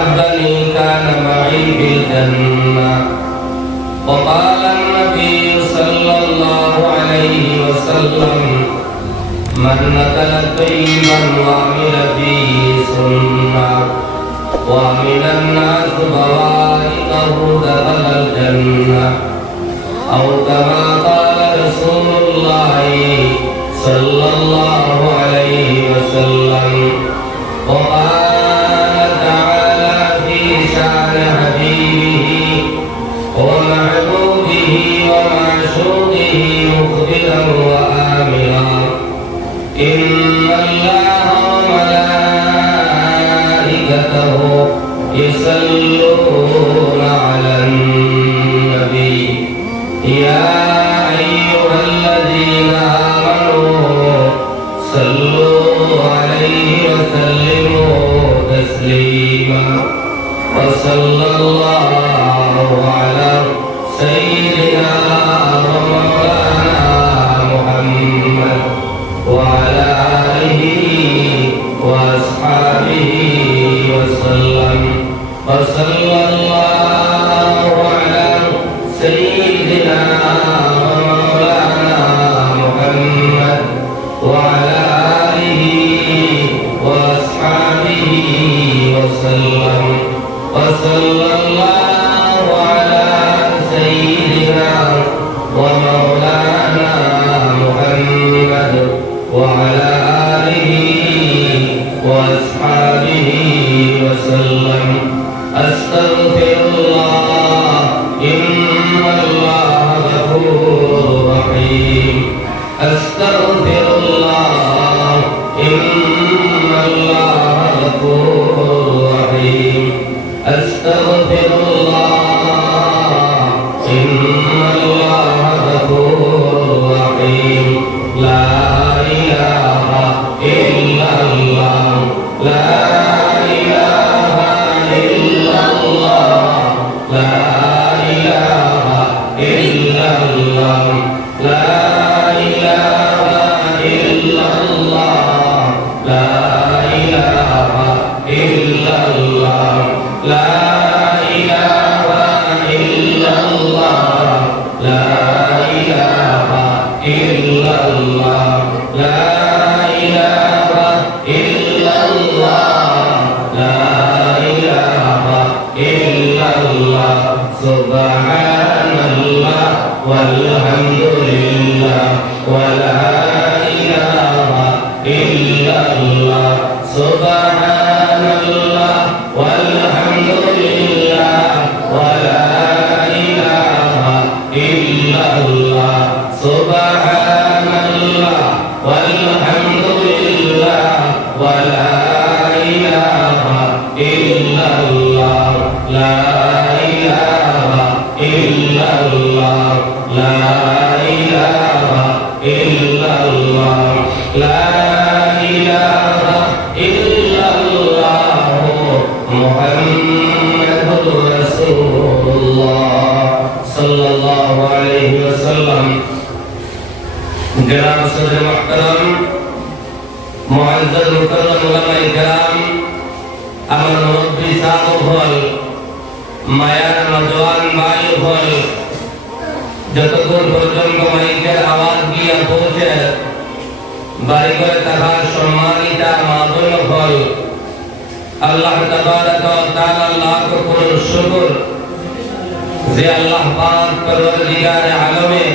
أبني كان معي في الجنة. وقال النبي صلى الله عليه وسلم من نكل طيبا وعمل فيه سنة ومن الناس بوائقه دخل الجنة أو كما قال رسول الله صلى الله عليه وسلم. وقال تعالى في شأن حبيبه ومحبوبه ومعشوقه مخبرا وآمرا إن الله وملائكته يصلون على النبي يا أيها الذين آمنوا صلوا عليه وسلموا تسليما. وصلى الله على سيدنا ومولانا محمد وعلى آله وأصحابه وسلم. وصلى الله على سيدنا ومولانا محمد وعلى آله وأصحابه وسلم. وصلى الله على سيدنا ومولانا محمد وعلى آله وأصحابه وسلم. أستغفر الله إن الله غفور رحيم. أستغفر الله إن الله غفور رحيم. أستغفر الله إن الله غفور رحيم. لا إله إلا الله لا إله إلا الله لا إله إلا الله لا إله إلا الله لا إله إلا الله لا إله إلا الله لا إله إلا الله لا إله إلا الله لا إله إلا الله. سبحان الله والحمد لله ولا إله إلا الله. سبحان الله والحمد لله ولا إله إلا الله. سبحان الله والحمد لله ولا إله إلا الله. لا إله إلا الله لا إله إلا الله لا إله إلا الله محمد رسول الله صلى الله عليه وسلم. جناب صدر محترم معزز مكرم علماء کرام আমার মুরব্বী সাহেব হল মায়ার নজওয়ান ভাই হল যতদূর পর্যন্ত মাইকের আওয়াজ গিয়ে পৌঁছে বাড়ি করে থাকার সম্মানিত মাদুল হল আল্লাহ তাবারক ওয়া তাআলা লাখ কোটি শুকর যে আল্লাহ পাক পরওয়ারদিগার আলমে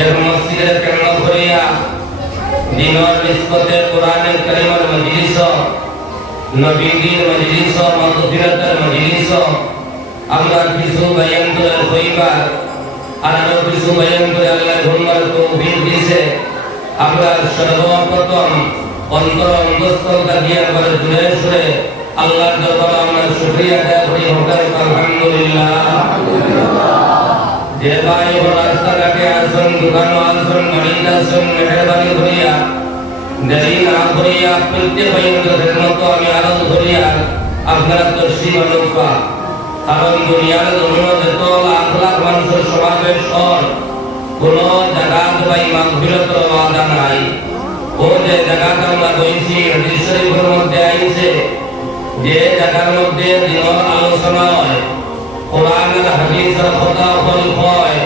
এর মসজিদে কেন্দ্র করিয়া দিনের নিসবতে কোরআনুল কারীমের মজলিস নবীদের মজলিস মাগফিরাতের মজলিস আমরা কিছু বয়ান করে হইবার আর আরো কিছু বয়ান করে আল্লাহ ঘুমার তৌফিক দিয়েছে। আমরা সর্বপ্রথম অন্তর অন্তঃস্থল দিয়ে করে জুড়ে সুরে আল্লাহর দরবারে আমরা শুকরিয়া আদায় করি। আলহামদুলিল্লাহ। যে ভাই রাস্তাঘাটে আসুন, দোকানে আসুন, বাড়িতে আসুন, মেহরবানি করিয়া দেরি না করিয়া প্রত্যেক ভাইয়ের খেদমত আমি আরজ করিয়া আপনারা তসলিম আলফা। কারণ দুনিয়ার জমিন যত লাখ লাখ মানুষের সমাবেশ হয় কোন জায়গাত ভাই মাগফিরাতের ওয়াদা নাই। ও যে জায়গাটা আমরা বইছি হাদিস শরীফের মধ্যে আইছে যে জায়গার মধ্যে দিনের আলোচনা হয়, কোরআন আর হাদিসের কথা হয়,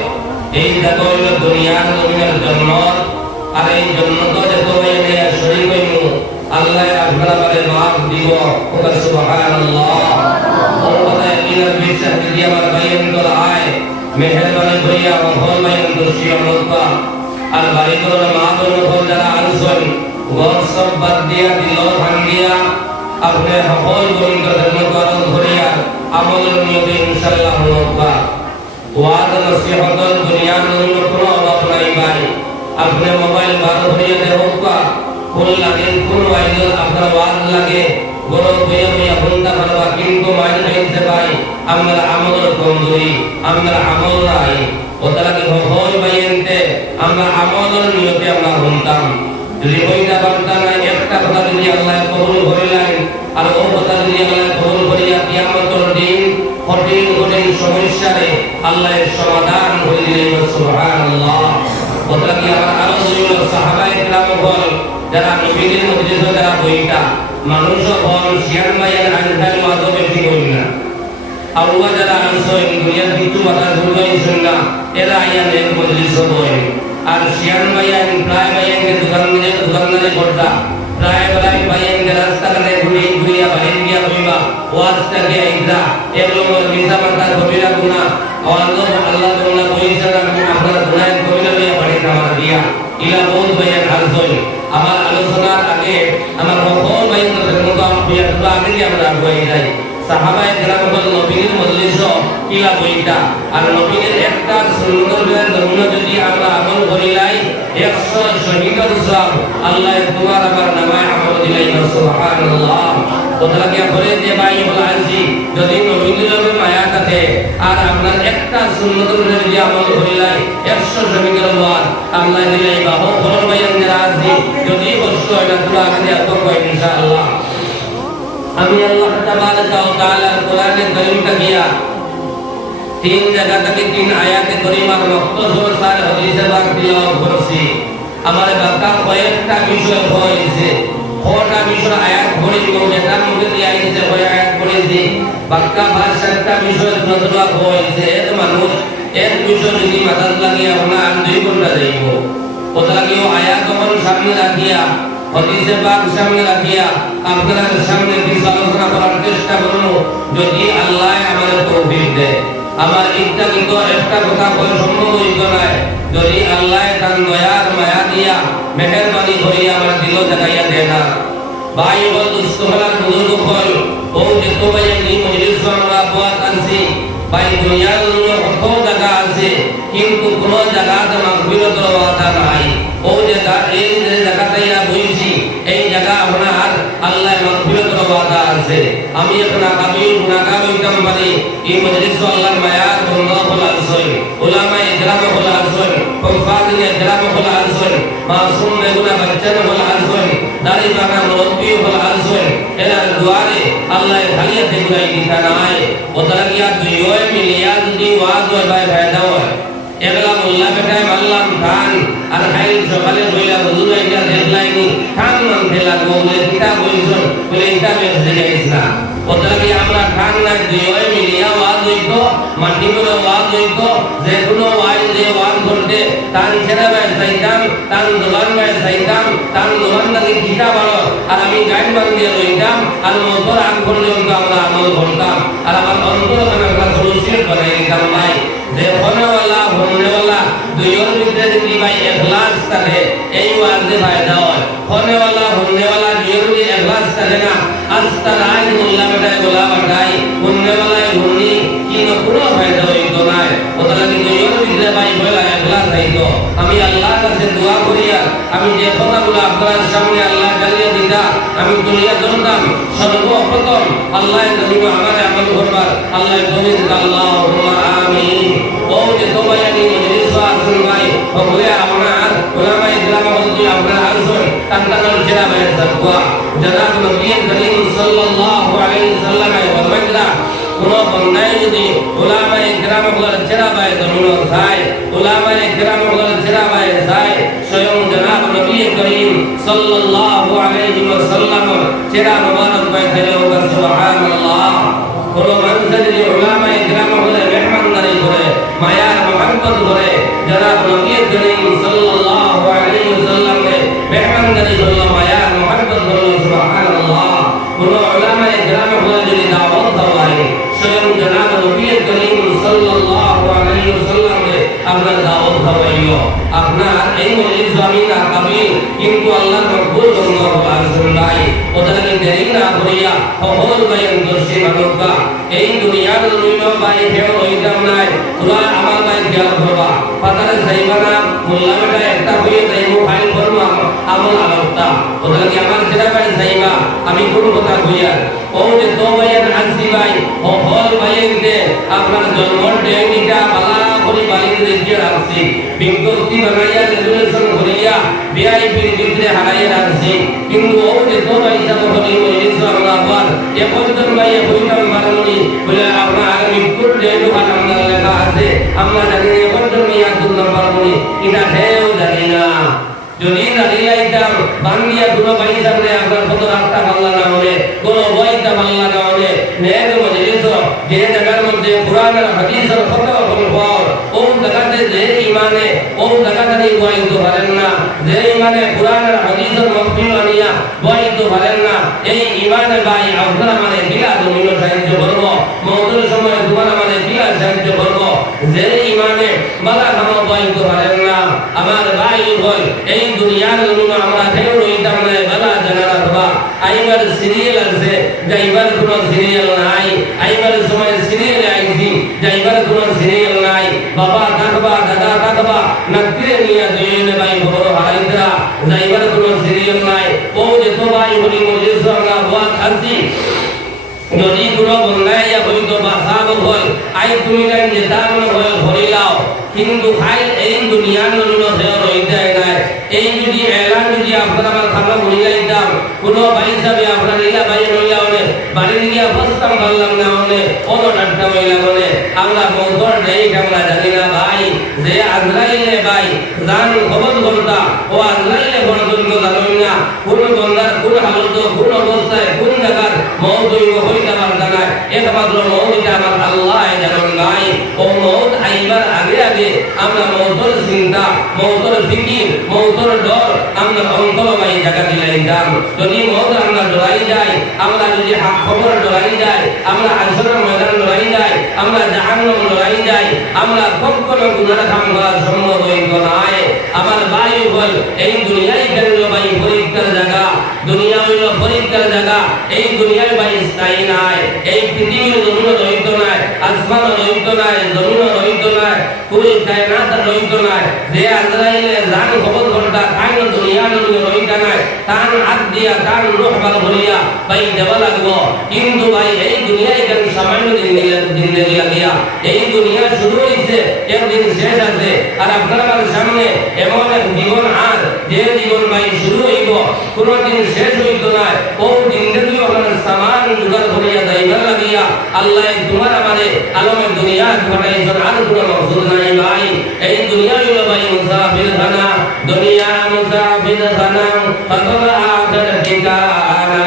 এই জায়গা হইল দুনিয়ার জমিনের জন্নত। আর এই জন্নত যত এনে শরীর হইল আল্লাহ আপনারা বলে মাফ দিব। সুবহানাল্লাহ। কথা এর বিশ্বাস যদি আমার বাইন করা হয়, মেহেরবানি করিয়া মহল বাইন দোষী অনকা। আর বাড়ি করে মা বোন যারা আনছেন ঘর সব বাদ দিয়া দিল ভাঙ্গিয়া আপনি সকল গরিব ধর্মকরণ করিয়া আমলের নিয়তে ইনশাআল্লাহ হলকা। ওয়াজ নসিহতর দুনিয়ার জন্য কোনো অভাব নাই ভাই। আপনি মোবাইল বার করিয়া দেহকা ফুল লাগে, ফুল ওয়াইজল আপনার ওয়াজ লাগে, বড় বইয়া বইয়া বন্ধা পারবা, কিন্তু মাইল খাইছে ভাই আমরা আমলের কমজোরি, আমরা আমল নাই। ওটাকে সকল বাইনতে আমরা আমলের নিয়তে আমরা শুনতাম। যদি ওইটা বার্তা নাই, একটা কথা যদি আল্লাহ কবুল করিলেন আর ও কথা যদি আল্লাহ কবুল করিয়া কিয়ামতের দিন কঠিন কঠিন সমস্যারে আল্লাহর সমাধান করে দিলেন। সুবহানাল্লাহ। ওটাকে আমার আরো দুইজন সাহাবায়ে কেরাম বল যারা নবীর মজলিসে যারা বইটা মানুষ বল শিয়ান ভাইয়ের আনসার মাঝে বেশি কই না। আল্লাহ যারা আনসেন দুনিয়ার কিছু কথা শুনবেন না, এরা আইয়া নেক মজলিসে বই। আর শিয়ান ভাইয়ান প্রায় ভাইয়ানকে দোকানদারি করতা, প্রায় ভাইয়ানকে রাস্তাঘাটে ঘুরিয়া বাড়ি গিয়া বইবা ওয়াজটা গিয়া ইদরা এগুলো মিশা মাতা কবিরা গুনাহ আল্লাহ তাআলা কইছেন আপনারা গুনাহ কবিরা লইয়া বাড়ি খাওয়া দিয়া ইলা বহুত ভাইয়ান আনসেন। আমার আলোচনার আগে আমার সকল ভাইয়ানদের মতো আগে আমরা আগুয়াই যাই। সাহাবায়ে কেরাম বল নবীর মজলিস কিলা বইটা আর নবীর একটা সুন্নতের নমুনা যদি আমরা আমল করিলাই 100 শহীদের সওয়াব আল্লাহ তোমার আমার নামায় আমল দিলাই। সুবহানাল্লাহ। ওটাকে বলে যে ভাই বলা আছি যদি নবীর মায়া থাকে আর আপনার একটা সুন্নতের যদি আমল করিলাই 100 শহীদের সওয়াব আল্লাহ দিলাই। বাহু বড় ভাইয়ান যারা আছে যদি কষ্ট হয় না তোমরা আগে এত কই ইনশাআল্লাহ। আমি আল্লাহ তাবারাকা ওয়া তাআলার কোরআনে কারীমটা গিয়া তিন জায়গা থেকে তিন আয়াতে কারীমার মুখতসর সার হাদিসে পাক তিলাওয়াত করছি। আমার বাক্কা কয়েকটা বিষয় হইছে, কোনটা বিষয় আয়াত পড়ি তো যেটা মুখে দিয়া আইছে ওই আয়াত পড়েছি। বাক্কা ভাষাটা বিষয় যতটা হইছে এর মানুষ এক বিষয় যদি মাথায় লাগিয়া ওনা আর 2 ঘন্টা যাইব। ওটাকেও আয়াত যখন সামনে রাখিয়া হাদিসে পাক সামনে রাখিয়া আপনাদের সামনে কিছু আলোচনা করার চেষ্টা করব যদি আল্লাহ আমাদের তৌফিক দেয়। আমার ইচ্ছা কিন্তু একটা কথা বলে সম্ভব হইতো না যদি আল্লাহ তার দয়ার মায়া দিয়া মেহেরবানি করিয়া আমার দিল দেখাইয়া দেয় না। ভাই বল দুস্থলার বুজুর্গ হল ও যে তো ভাই নি মজলিস আমরা বাত আনছি ভাই দুনিয়ার জন্য কত জায়গা আছে কিন্তু কোন জায়গাতে মাগফিরাতের ওয়াদা নাই। ও জায়গা এই যে জায়গাতে বইছি এই জায়গা আপনার আল্লাহ মাগফিরাতের ওয়াদা আছে। আমি এখন আগামী গুনাহগার হইতাম পারি এই মজলিস আল্লাহর মায়ার বন্ধা হল আছেন, উলামা ইকরাম হল আছেন, ফাজিল ইকরাম হল আছেন, মাসুম বেগুনা বাচ্চা হল আছেন, দাড়ি বানা মুরব্বি হল আছেন। এরা দুয়ারে আল্লাহ খালিয়াতে গুনাই দিতা নাই। ওটা গিয়া দুইয় মিলিয়া যদি ওয়াজ হয় ভাই ফায়দা হয়। এগলা মোল্লা বেটায় মারলাম ধান আর খাই সকালে বইলা হুজুর এটা দেখলাইনি ধান মানতে লাগবো বলে কিতাব বইছন বলে এটা বেঁচে যাইস না। ওটাকে আমরা ধান না দুইয় মিলিয়া ওয়াজ হইতো মাটি করে ওয়াজ হইতো যে কোনো ওয়াজ যে ওয়াজ করতে তান ছেড়া ভাই চাইতাম তান দোকান ভাই চাইতাম তান দোকান থেকে কিতাব আনো আর আমি গাইড মান দিয়ে রইতাম আর মোটর আগ পর্যন্ত আমরা আমল করতাম আর আমার অন্তর আমরা সরুসির বানাই দিতাম ভাই। যে হনেওয়ালা হনেওয়ালা দুইয়ের ভিতরে যদি ভাই ইখলাস থাকে এই ওয়াজে ফায়দা হয়। হনেওয়ালা হনেওয়ালা দুইয়ের ভিতরে ইখলাস থাকে না আস্তারাই মোল্লা বেটায় গোলা বাটাই হনেওয়ালায় হনি কি কোনো ফায়দা হইতো না। ওটা লাগে দুইয়ের ভিতরে ভাই বলা ইখলাস হইতো। আমি আল্লাহর কাছে দোয়া করিয়া আমি যে কথাগুলো আপনার সামনে আল্লাহ জানিয়ে দিতা আমি দুনিয়া ধরতাম সর্বপ্রথম আল্লাহ জানিব আমার আমল করবার আল্লাহ তৌফিক আল্লাহুম্মা আমিন। ও যে তোবায়ানি মজলিস আসুন ভাই ওগুলো আপনার উলামা ইকরাম বলতে আপনার আসুন তান্তাকাল ছেড়া ভাই সাকওয়া জনাব নবী করিম সাল্লাল্লাহু আলাইহি সাল্লামের ফরমাইলা কোন বন্দায় যদি উলামা ইকরাম বলার ছেড়া ভাই জমিন যায় উলামা ইকরাম বলার ছেড়া ভাই যায় স্বয়ং জনাব নবী করিম সাল্লাল্লাহু আলাইহি ওয়াসাল্লাম চেরা মুবারক পাইছিল সুবহানাল্লাহ। কোন মানুষ যদি উলামায়ে কিরাম হলে মেহমানদারি করে মায়ার মহব্বত করে জনাব নবী করিম সাল্লাল্লাহু আলাইহি ওয়াসাল্লামকে মেহমানদারি করলো মায়ার মহব্বত করলো সুবহানাল্লাহ। কোন উলামায়ে কিরাম হলে যদি দাওয়াত দেয় স্বয়ং জনাব নবী করিম সাল্লাল্লাহু আলাইহি ওয়াসাল্লামকে আমরা দাওয়াত দেওয়াইও আপনার এই মজলিস জামিন আর কাবিল কিন্তু আল্লাহর মকবুল করলো আলহামদুলিল্লাহ। ওদাকে দেরি না করিয়া সকল বয়ান করছি মানুষকা এই দুনিয়ার জমিন বাই হেও হইতাম নাই তোরা আমার বাই জ্ঞান করবা পাতারে সাইবানা মোল্লা বেটা একটা হয়ে যাইব ফাইল করবো আমল আলোকতা ওদাকে আমার ছেলে বাই সাইবা আমি কোনো কথা কইয়া ও যে তো বয়ান আসি ভাই সকল বয়ান দে আপনার জন্মর ডেটা বালা করি বালি রেখে রাখছি বিজ্ঞপ্তি বানাইয়া রেজুলেশন করিয়া ভিআইপির ভিতরে হারাইয়া রাখছি কিন্তু ও যে তো ভাই হিসাবে হলি মজলিস আমরা আবার এ পর্যন্ত ভাই হইতাম মারমনি বলে আপনার আগামী মৃত্যুর ডেট আলহামদুলিল্লাহ লেখা আছে আমরা জানি এ পর্যন্ত ইয়াদুল মারমনি এটা হেও জানি না যদি জানি লাইতাম বান্দিয়া দুটো ভাই হিসাবে আপনার কত রাস্তা পাল্লা না হলে কোনো বইটা পাল্লা না হলে নেক মজলিস যে জায়গার মধ্যে কোরআন আর হাদিসের কথা বলবো ও জায়গাতে যে ইমানে ও জায়গাতে বইতে পারেন না যে ইমানে কোরআন আর হাদিসের মাহফিল আনিয়া বইতে পারেন না এই ইমানে ভাই আপনারা মানে কিলা দুনিয়া সাহায্য করব মওদুর সময় তোমার মানে কিলা সাহায্য করব যে ইমানে বালা নাম বইতে পারেন না আমার ভাই হল এই দুনিয়ার জন্য আমরা কেউ রইতাম না বালা জানা রাখবা আইবার সিরিয়াল আছে যাইবার কোনো সিরিয়াল নাই আইবার সময় সিরিয়াল আইছি যাইবার কোনো সিরিয়াল নাই বাবা থাকবা দাদা থাকবা নাকিরে নিয়া দুইনে ভাই বড় হারাইতরা যাইবার কোনো সিরিয়াল নাই ও যে তো ভাই বলি মজলিস আমরা বাত আসি যদি কোনো বন্ধাইয়া হইতো বা সাব হল আই তুমি না যেটা মনে হয় হরিলাও কিন্তু ফাইল এই দুনিয়ার জন্য সেও রইতে নাই এই যদি এলান যদি আপনারা আমার খানা বলি যাইতাম কোনো ভাই হিসাবে আপনার ইলা ভাই রইলা হলে বাড়ি গিয়া বসতাম বললাম না হলে অত ডাক্তার হইলা বলে আমরা মৌতর নেই আমরা জানি না ভাই যে আজরাইলে ভাই জান খবর করতা ও আজরাইলে পর্যন্ত জানোই না কোন বন্দার কোন হালত কোন অবস্থায় কোন জায়গার মৌত হইতে পারত না একমাত্র মৌতটা আমার আল্লাহ জানেন ভাই ও মৌত আইবার আগে আগে আমরা মৌতর চিন্তা মৌতর ফিকির মৌতর ডর আমরা অন্তর ভাই জায়গা দিলাইতাম যদি মৌত আমরা ডরাই যাই আমরা যদি খবর ডরাই যাই আমরা আসরের ময়দান ডরাই যাই আমরা জাহান্নাম ডরাই যাই আমরা কখনো গুনাহ কাম করার সম্ভব হইত নাই আমার ভাই বল এই দুনিয়ায় গেল ভাই পরীক্ষার জায়গা দুনিয়া হইল পরীক্ষার জায়গা এই দুনিয়ায় ভাই স্থায়ী নাই এই পৃথিবীর জমিন রহিত নাই আসমান রহিত নাই জমিন রহিত নাই কুল কায়নাত রহিত নাই যে আজরাইলে জান খবর করতা তাই দুনিয়া জমিন রহিত নাই তান হাত দিয়া তান রূহ বার করিয়া ভাই দেওয়া লাগবো কিন্তু ভাই এই দুনিয়ায় কেন সামান্য দিন লাগিয়া এই দুনিয়া শুরু হইছে একদিন শেষ আছে আর আপনার সামনে এমন এক জীবন আর যে জীবন ভাই শুরু হইব কোনদিন শেষ হইত না ও দিন যদি আপনার সামান জোগাড় করিয়া যাইবার লাগিয়া আল্লাহ তোমার আমারে আলমের দুনিয়া পাঠাইছেন আর কোনো মকসুদ নাই ভাই এই দুনিয়া হইল ভাই মুসাফির খানা দুনিয়া মুসাফির খানা কদম আখের ঠিকানা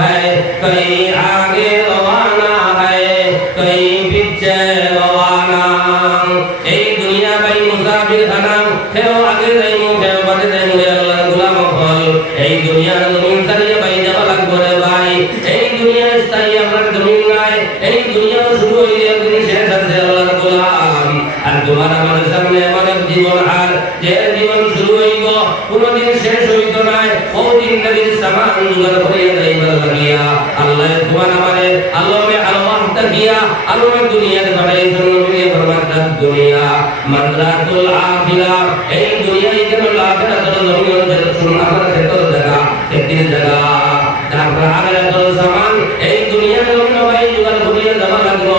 है कहीं आगे रवाना है कहीं पीछे रवाना এই দুনিয়া ভাই মুসাফির খানা কেউ আগে যাইমু কেউ বাদে যাইমু আল্লাহর গোলাম হল এই দুনিয়ার জমিন ছাড়িয়ে ভাই যাওয়া লাগবে রে ভাই এই দুনিয়া স্থায়ী আপনার জমিন নাই এই দুনিয়া শুরু হইলে একদিন শেষ আছে আল্লাহর গোলাম আর তোমার আমার সামনে এমন এক জীবন আর যে জীবন শুরু হইব কোনদিন শেষ হইত নাই ও দিন নবীর সামান জোগাড় করিয়া যাইবার লাগিয়া আল্লাহ তোমার আমারে আলমে আলওয়াহ তাকিয়া আলমে দুনিয়ার বাড়াইছেন নবী ফরমাত দুনিয়া মাদরাতুল আখিরা এই দুনিয়ায় কেন আখিরাতের জমিন সুন্নাতের ক্ষেত্র জায়গা একদিন জায়গা তারপর আখিরাতুল সামান এই দুনিয়ার জমিন ভাই জোগাড় করিয়া যাওয়া লাগবো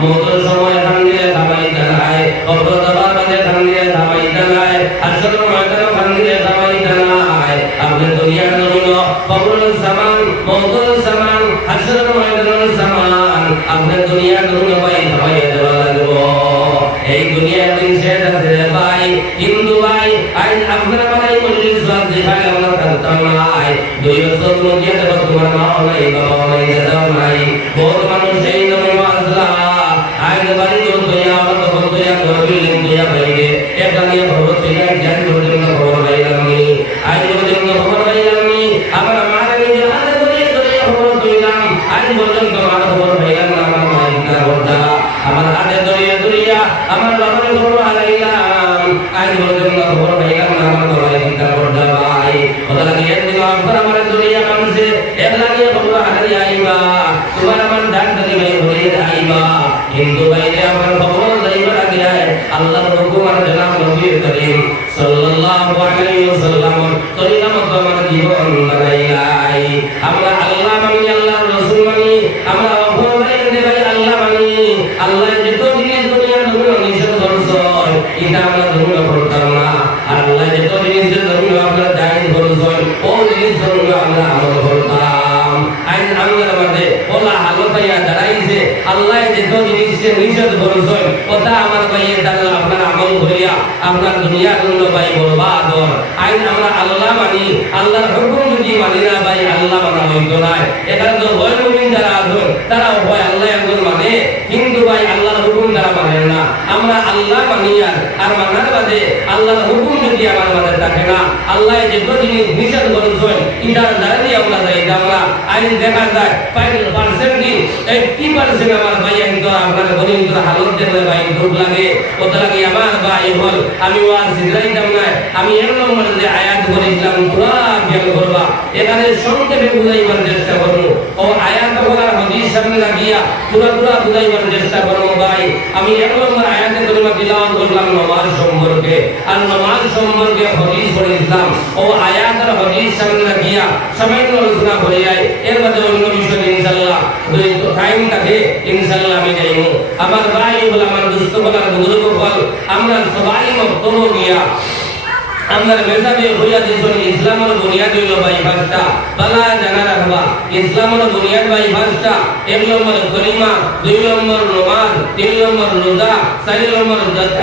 মওতের সময় খান্দিয়ে খাবাইতে নাই কবর যাবার বাদে খান্দিয়ে খাবাইতে নাই আসরের ময়দানে খান্দিয়ে খাবাইতে নাই আপনি দুনিয়ার জমিন কবরের সামান মওতের সামান আসরের ময়দানের সামান আপনি দুনিয়ার জমিন ভাই খাবাইয়া যাওয়া লাগবো এই দুনিয়ার দিন শেষ আছে ভাই কিন্তু ভাই আজ আপনারা মানে মজলিস বাদ আমরা খবর পাইলাম না আমার গলায় চিন্তা করতে ভাই ওটা লাগে একদিন আমার আমার দুনিয়া মানুষে একলা নিয়ে খবর হারি আইবা তোমার আমার ডাক ধরে ভাই হয়ে আইবা হিন্দু ভাইরে আমার খবর যাইবার আগে আল্লাহর হুকুম আর জনাব নবী করিম সাল্লাল্লাহু আলাইহি ওয়াসাল্লাম তরিকা মতো আমার জীবন বানাইলাই আমরা আল্লাহ মানি আল্লাহর রাসূল মানি আমরা অপরাধ ভাই আল্লাহ মানি আল্লাহ যত জিনিস দুনিয়ার জন্য নিষেধ করছেন এটা আমরা ধরে করতাম না আর আল্লাহ যত জিনিস জন্য আমরা জায়েজ করছেন ও জিনিস জন্য আমরা আমল করতাম আইন আমাদের মধ্যে ওলা হালতায়া দাঁড়াইছে আল্লাহ যত জিনিস নিষেধ করছেন ওটা আমার ভাইয়ের দ্বারা আপনার আমল করিয়া আপনার দুনিয়ার জন্য ভাই বরবাদ হন আইন আমরা আল্লাহ মানি আল্লাহর হুকুম যদি মানি না ভাই আল্লাহ মানা হইতো না এখানে তো ভয় মুমিন যারা আছেন তারা ভয় আল্লাহ একজন মানে কিন্তু ভাই আল্লাহর হুকুম যারা মানেন না আমরা আল্লাহ মানি আর মানার বাদে আল্লাহর হুকুম যদি আমার মাঝে থাকে না আল্লাহ যত জিনিস নিষেধ করেছেন এটার দ্বারা দিয়ে আমরা যাই আমরা আইন দেখা যায় 80% আমার ভাই তো আপনার গরিব হালত দেখলে ভাই দুঃখ লাগে ওটা লাগে আমার ভাই বল আমি ওয়াজ দিলাইতাম না আমি এর নম্বর যে আয়াত করেছিলাম পুরা জ্ঞান করবা এখানে সংক্ষেপে বুঝাইবার চেষ্টা করব ও আয়াত বলার হাদিস সামনে লাগিয়া পুরা বুঝাইবার চেষ্টা করব ভাই আমি এর নম্বর আয়াতে করিমা তিলাওয়াত করলাম নামাজ সম্পর্কে আর নামাজ সম্পর্কে হাদিস পড়েছিলাম ও আয়াতের হাদিস সামনে লাগিয়া সামান্য আলোচনা করে যাই এর মধ্যে অন্য বিষয় ইনশাআল্লাহ যদি টাইম থাকে ইনশাআল্লাহ আমি যাইব আমার ভাই বল আমার দুস্থ বলার বুজুর্গ বল আমরা সবাই মক্তব গিয়া আমরা মেসাবে হইয়া দিছন ইসলামের বুনিয়াদ হইল ভাই পাঁচটা বালা জানা রাখবা ইসলামের বুনিয়াদ ভাই পাঁচটা এক নম্বর কলিমা দুই নম্বর নামাজ তিন নম্বর রোজা চার নম্বর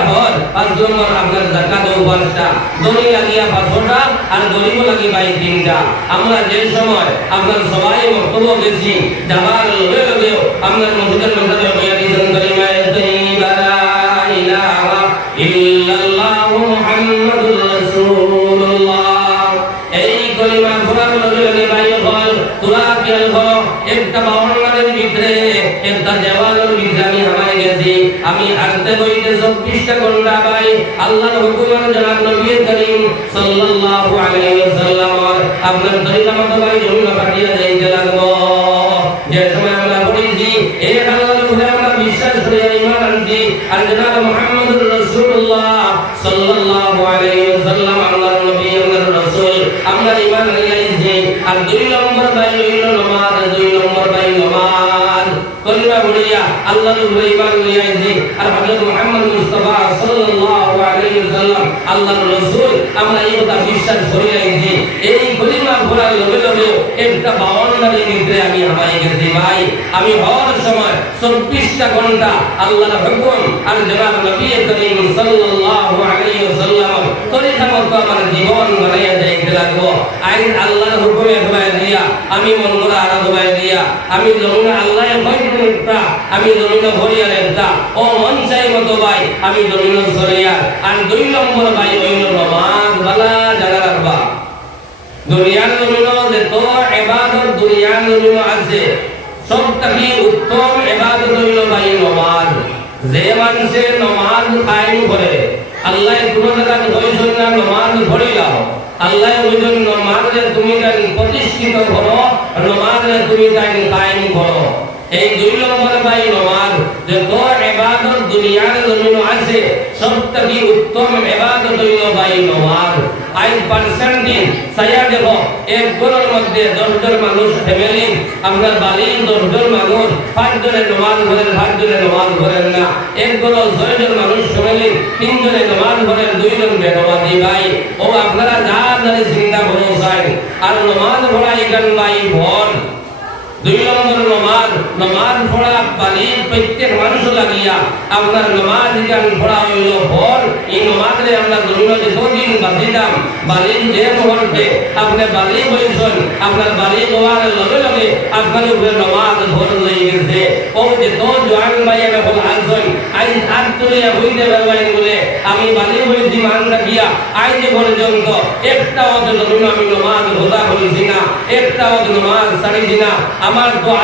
হজ পাঁচ নম্বর আপনার যাকাত ও পাঁচটা দনি লাগিয়া পাঁচটা আর গরিব লাগি ভাই তিনটা আমরা যে সময় আপনার সবাই মক্তব গেছি যাবার লগে লগে আপনার মসজিদের মেসাবে হইয়া দিছন কলিমা তাইয়্যিবা লা ইলাহা ইল্লাল্লাহু মুহাম্মাদুর রাসূলুল্লাহ এই কলিমা পড়ার লগে লগে ভাই হল তোরা খেয়াল করো একটা বাউন্ডারির ভিতরে একটা দেওয়ালের ভিতরে আমি হামায় গেছি আমি আনতে বইতে 24টা ঘন্টা ভাই আল্লাহর হুকুমের জনাব নবী করিম সাল্লাল্লাহু আলাইহি ওয়াসাল্লাম আপনার তরিকা মতো ভাই জমিন কাটিয়ে যাইতে লাগবো যে সময় আমরা পড়েছি এই আল্লাহর উপরে আমরা বিশ্বাস করে ঈমান আনছি আর জনাব মুহাম্মদুর রাসূলুল্লাহ সাল্লাল্লাহু আলাইহি ওয়াসাল্লাম আল্লাহর নবী আল্লাহর রাসূল আমরা ঈমান আনছি আর দুই নম্বর ভাই হইল নামাজ দুই নম্বর ভাই নামাজ কলিমা বলিয়া আল্লাহর উপরে ঈমান আনছি আর হযরত মুহাম্মদ মুস্তাফা সাল্লাল্লাহু আলাইহি ওয়াসাল্লাম আল্লাহর রাসূল আমরা এই কথা বিশ্বাস করে আনছি এই কলিমা পড়ার লগে লগে একটা বাউন্ডারির ভিতরে আমি হামায় গেছি ভাই আমি হওয়ার সময় 24টা ঘন্টা আল্লাহর হুকুম আর জনাব নবী করিম সাল্লাল্লাহু আলাইহি ওয়াসাল্লাম তরিকা মতো আমার জীবন বানাইয়া যাইতে লাগবো আইন আল্লাহর হুকুমে ঘুমায় দিয়া আমি মন করা আরা ঘুমায় দিয়া আমি জমিনে আল্লাহ হইতা আমি জমিনে ভরিয়া রেখতা ও মন চাই মতো ভাই আমি জমিনে সরিয়া আর দুই নম্বর ভাই হইল নামাজ বালা জানা রাখবা দুনিয়ার জমিনে যত ইবাদত দুনিয়ার জমিনে আছে সবথেকে উত্তম ইবাদত হইল ভাই নামাজ যে মানুষে নামাজ কায়েম করে আল্লাহ কোন জায়গায় কইছেন না নামাজ পড়ি যাও আল্লাহ কইছেন নামাজে তুমি তাই প্রতিষ্ঠিত করো নামাজে তুমি তাই কায়েম করো এই দুই নম্বর ভাই নামাজ যত ইবাদত দুনিয়ার জমিনে আছে সবথেকে উত্তম ইবাদত হইল ভাই নামাজ আই পার্সেন্টেজ সায়া দেখো এক ঘরের মধ্যে 10 জন মানুষ ফ্যামিলি আমরা বাড়ি 10 জন মানুষ 5 জনের নামাজ পড়েন 5 জনের নামাজ পড়েন না এক ঘরে 6 জন মানুষ ফ্যামিলি 3 জনের নামাজ পড়েন 2 জন বেনামাজি ভাই ও আপনারা যা জানি চিন্তা করো চাই আর নামাজ পড়াই গান ভাই ভর দুই নম্বর নামাজ পড়া বালি প্রত্যেক মানুষ লাগিয়া আপনার নামাজ গান পড়া হইল ভর এই নামাজে আমরা দুনিয়া যতদিন বাঁচিতাম বালি যে মুহূর্তে আপনি বালি হইছেন আপনার বালি হওয়ার লগে লগে আপনার উপরে নামাজ ভর হয়ে গেছে ও যে তো জোয়ান ভাইয়া বল আসছেন আজ হাত তুলে হইতে পারবেন বলে আমি বালি হইছি মান রাখিয়া আজ পর্যন্ত একটা ওয়াক্ত আমি নামাজ রোজা করেছি না একটা ওয়াক্ত নামাজ ছাড়িছি না আমার দোয়া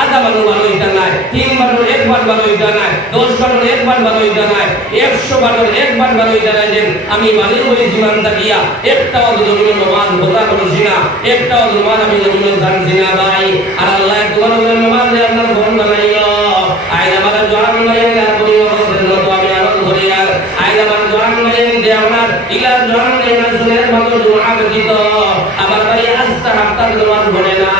আধা মানুষ ভালো হইতা নাই, 3 মানুষ একবার ভালো হইতা নাই, 10 মানুষ একবার ভালো হইতা নাই, 100 মানুষ একবার ভালো হইতা নাই। যে আমি মালিক হই জীবন থাকিয়া একটাও জমিন নামাজ ভোলা করছি না, একটাও নামাজ আমি জমিন জানছি না ভাই। আর আল্লাহ তোমার নামাজ আপনার ফোন বানাইল আইন আমার জোয়ান মাইয়া তুমি তো আমি আনন্দ করি। আর আইন আমার জোয়ান মাইয়া যে আমার ইলা জোয়ান মাইয়া শুনের মতো দোয়া দিত আমার ভাই আস্তা হাফতার নামাজ পড়ে না।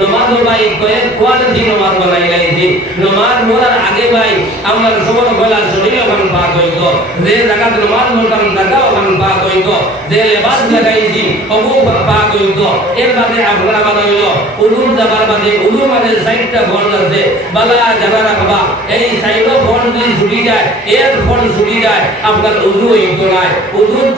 নামাজ ভাই কয়েক কোয়ালিটি নামাজ বানাই লাইছি। নামাজ পড়ার আগে ভাই আমার সবর বেলা শরীর ওখান পাক হইতো, যে জায়গাত নামাজ পড়তাম জায়গা ওখান পাক হইতো, যে লেবাস লাগাইছি ওগো পাক হইতো। এর বাদে আপনারা বানাইল উলুর যাবার বাদে উলুর মাঝে 4টা ফল আছে বালা যাবার বাবা এই 4টা ফল যদি ছুটি যায়, এর ফল ছুটি যায় আপনার উজু হইতো নাই। উজুর